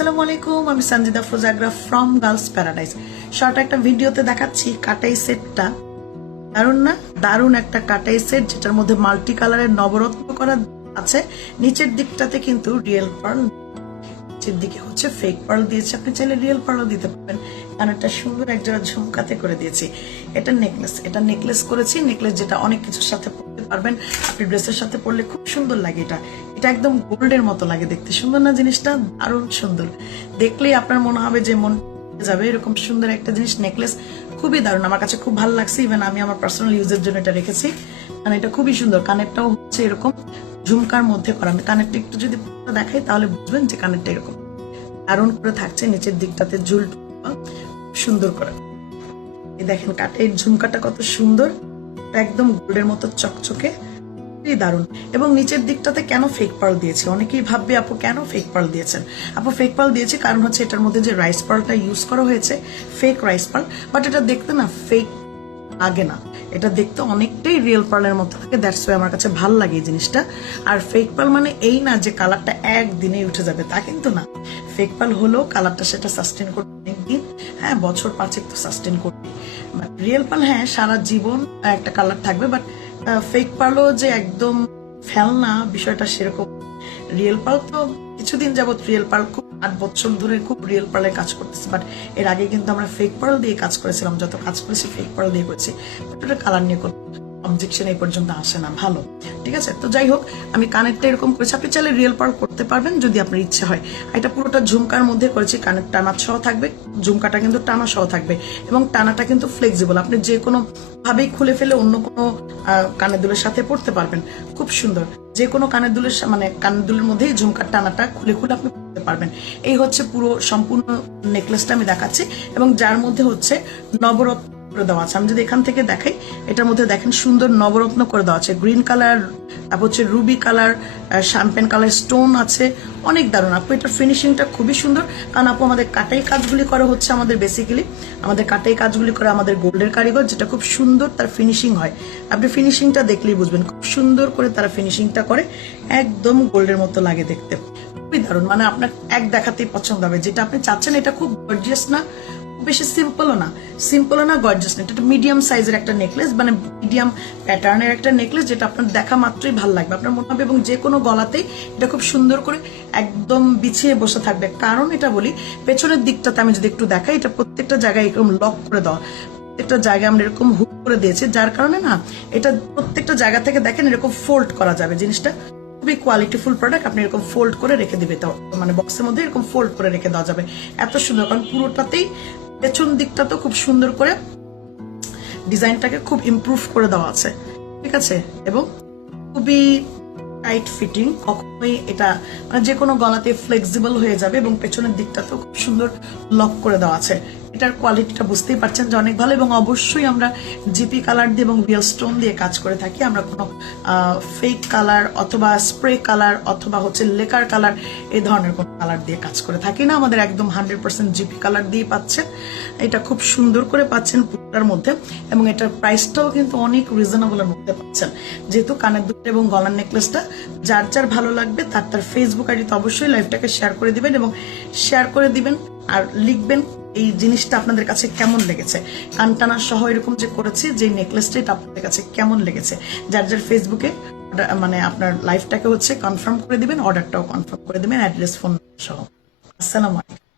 আসসালামু আলাইকুম, আমি সঞ্জিদা ফোজাগ্রা ফ্রম গার্লস প্যারাডাইস। শর্ট একটা ভিডিওতে দেখাচ্ছি কাটাই সেটটা। দারুণ না? দারুণ একটা কাটাই সেট, যেটার মধ্যে মাল্টি কালারের নবরত্ন করা আছে। নিচের দিকটাতে কিন্তু রিয়েল পার্ল, নিচের দিকে হচ্ছে ফেক পার্ল দিয়েছে। আপনি চাইলে রিয়েল পার্লও দিতে পারবেন। কানেরটা সুন্দর এক জোড়া ঝুমকাতে করে দিয়েছি। এটা নেকলেস, এটা নেকলেস করেছি। নেকলেস যেটা অনেক কিছুর সাথে পরতে পারবেন, আপনি ড্রেসের সাথে পরলে খুব সুন্দর লাগে। এটা এটা একদম গোল্ডের মতো লাগে দেখতে। সুন্দর না জিনিসটা? দারুণ সুন্দর। দেখলেই আপনার মনে হবে যে মন যাবে, এরকম সুন্দর একটা জিনিস। নেকলেস খুবই দারুণ, আমার কাছে খুব ভালো লাগছে। ইভেন আমি আমার পার্সোনাল ইউজের জন্য এটা রেখেছি, কারণ এটা খুবই সুন্দর। কানেরটাও হচ্ছে এরকম ঝুমকার মধ্যে করা। আমি কানেরটা একটু যদি দেখাই তাহলে বুঝবেন যে কানেরটা এরকম দারুণ করে থাকছে। নিচের দিকটাতে ঝুল সুন্দর করে দেখেন, কাটের ঝুমকাটা কত সুন্দর, একদম গোল্ডের মতো চকচকে, দারুণ। এবং নিচের দিকটাতে কেন ফেক পার্ল দিয়েছে, অনেকেই ভাববে আপু কেন ফেক পার্ল দিয়েছেন। আপু ফেক পার্ল দিয়েছে কারণ হচ্ছে এটার মধ্যে যে রাইস পার্লটা ইউজ করা হয়েছে, ফেক রাইস পার্ল, বাট এটা দেখতে না ফেক লাগে না, এটা দেখতে অনেকটাই রিয়েল পার্লের মতো থাকে। দ্যাটস ওয়াই আমার কাছে ভালো লাগে এই জিনিসটা। আর ফেক পার্ল মানে এই না যে কালারটা একদিনেই উঠে যাবে, তা কিন্তু না। ফেক পার্ল হলেও কালারটা সেটা সাস্টেন করবে অনেকদিন, হ্যাঁ বছর 5 তো সাস্টেন করবে। বাট রিয়েল পার্ল হ্যাঁ সারা জীবন একটা কালার থাকবে, বাট ফেক পার্লও যে একদম ফেলনা বিষয়টা সেরকম। রিয়েল পার্ল তো কিছুদিন যাবত রিয়েল পার্ল খুব 8 বছর ধরে খুব রিয়েল পার্লের কাজ করতেছি, বাট এর আগে কিন্তু আমরা ফেক পার্ল দিয়ে কাজ করেছিলাম। যত কাজ করেছি ফেক পার্ল দিয়ে করেছি, বাট কালার নিয়ে অবজেকশন এই পর্যন্ত আসে না। ভালো, ঠিক আছে। তো যাই হোক, আমি কানেরটা এরকম করেছি। আপনি চাইলে রিয়েল পার্ল করতে পারবেন যদি আপনার ইচ্ছে হয়। এটা পুরোটা ঝুমকার মধ্যে করেছি। কানের টানা সহ থাকবে, ঝুমকাটা কিন্তু টানা সহ থাকবে, এবং টানাটা কিন্তু ফ্লেক্সিবল। আপনি যে কোনো ভাবেই খুলে ফেলে অন্য কোনো কানের দুলের সাথে পড়তে পারবেন। খুব সুন্দর, যে কোনো কানের দুলের মানে কানের দুলের মধ্যেই ঝুমকার টানাটা খুলে খুলে আপনি পড়তে পারবেন। এই হচ্ছে পুরো সম্পূর্ণ নেকলেসটা আমি দেখাচ্ছি, এবং যার মধ্যে হচ্ছে নবরত্ন করে দেওয়া আছে। আমি যদি এখান থেকে দেখাই, এটার মধ্যে দেখেন সুন্দর নবরত্ন করে দেওয়া আছে। গ্রিন কালার, তারপর হচ্ছে Ruby colour, champagne colour stone আছে, অনেক দারুণ। আপু এটার ফিনিশিংটা খুবই সুন্দর, কারণ আপু আমাদের কাটাই কাজগুলি করে হচ্ছে আমাদের বেসিক্যালি আমাদের কাটাই কাজগুলি করে আমাদের গোল্ডের কারিগর, যেটা খুব সুন্দর তার ফিনিশিং হয়। আপনি ফিনিশিংটা দেখলেই বুঝবেন, খুব সুন্দর করে তারা ফিনিশিংটা করে, একদম গোল্ডের মতো লাগে দেখতে। খুবই দারুণ, মানে আপনার এক দেখাতেই পছন্দ হবে। যেটা আপনি চাচ্ছেন, এটা খুব গর্জিয়াস না, বেশি সিম্পলও না, গর্জিয়াস না। এটা মিডিয়াম সাইজের একটা নেকলেস, মানে মিডিয়াম প্যাটার্নের একটা নেকলেস, যেটা আপনার দেখা মাত্রই ভালো লাগবে, আপনার মনে হবে। এবং যে কোনো গলাতেই এটা খুব সুন্দর করে একদম বিছিয়ে বসে থাকবে। কারণ এটা বলি, পেছনের দিকটাতে আমি যদি একটু দেখাই, এটা প্রত্যেকটা জায়গায় এরকম লক করে দেওয়া, প্রত্যেকটা জায়গায় আমরা এরকম হুক করে দিয়েছি, যার কারণে না এটা প্রত্যেকটা জায়গা থেকে দেখেন এরকম ফোল্ড করা যাবে। জিনিসটা খুবই কোয়ালিটিফুল প্রোডাক্ট। আপনি এরকম ফোল্ড করে রেখে দিবে, মানে বক্সের মধ্যে এরকম ফোল্ড করে রেখে দেওয়া যাবে। এত সুন্দর, কারণ পুরোটাতেই পেছন দিকটা তো খুব সুন্দর করে ডিজাইনটাকে খুব ইমপ্রুভ করে দেওয়া আছে, ঠিক আছে। এবং খুবই টাইট ফিটিং, কখনোই এটা মানে যে কোনো গলাতে ফ্লেক্সিবল হয়ে যাবে, এবং পেছনের দিকটাতেও খুব সুন্দর লক করে দেওয়া আছে। এটার কোয়ালিটিটা বুঝতেই পারছেন যে অনেক ভালো। এবং অবশ্যই আমরা জিপি কালার দিয়ে এবং রিয়েল স্টোন দিয়ে কাজ করে থাকি। আমরা কোনো ফেক কালার অথবা স্প্রে কালার অথবা হচ্ছে লেকার কালার এই ধরনের কোনো কালার দিয়ে কাজ করে থাকি না। আমাদের একদম 100% জিপি কালার দিয়ে পাচ্ছেন। এটা খুব সুন্দর করে পাচ্ছেন পুরোটার মধ্যে, এবং এটার প্রাইসটাও কিন্তু অনেক রিজনেবলের মধ্যে পাচ্ছেন। যেহেতু কানের দুল এবং গলার নেকলেসটা যার যার ভালো লাগবে তার ফেসবুক আইডিতে অবশ্যই লাইভটাকে শেয়ার করে দিবেন, এবং শেয়ার করে দিবেন আর লিখবেন এই জিনিসটা আপনাদের কাছে কেমন লেগেছে। কানটানা সহ এরকম যে করেছি যে নেকলেসটা, এটা আপনাদের কাছে কেমন লেগেছে। যার যার ফেসবুকে মানে আপনার লাইফটাকে হচ্ছে কনফার্ম করে দিবেন, অর্ডারটাও কনফার্ম করে দিবেন, অ্যাড্রেস ফোন সহ। আসসালামু আলাইকুম।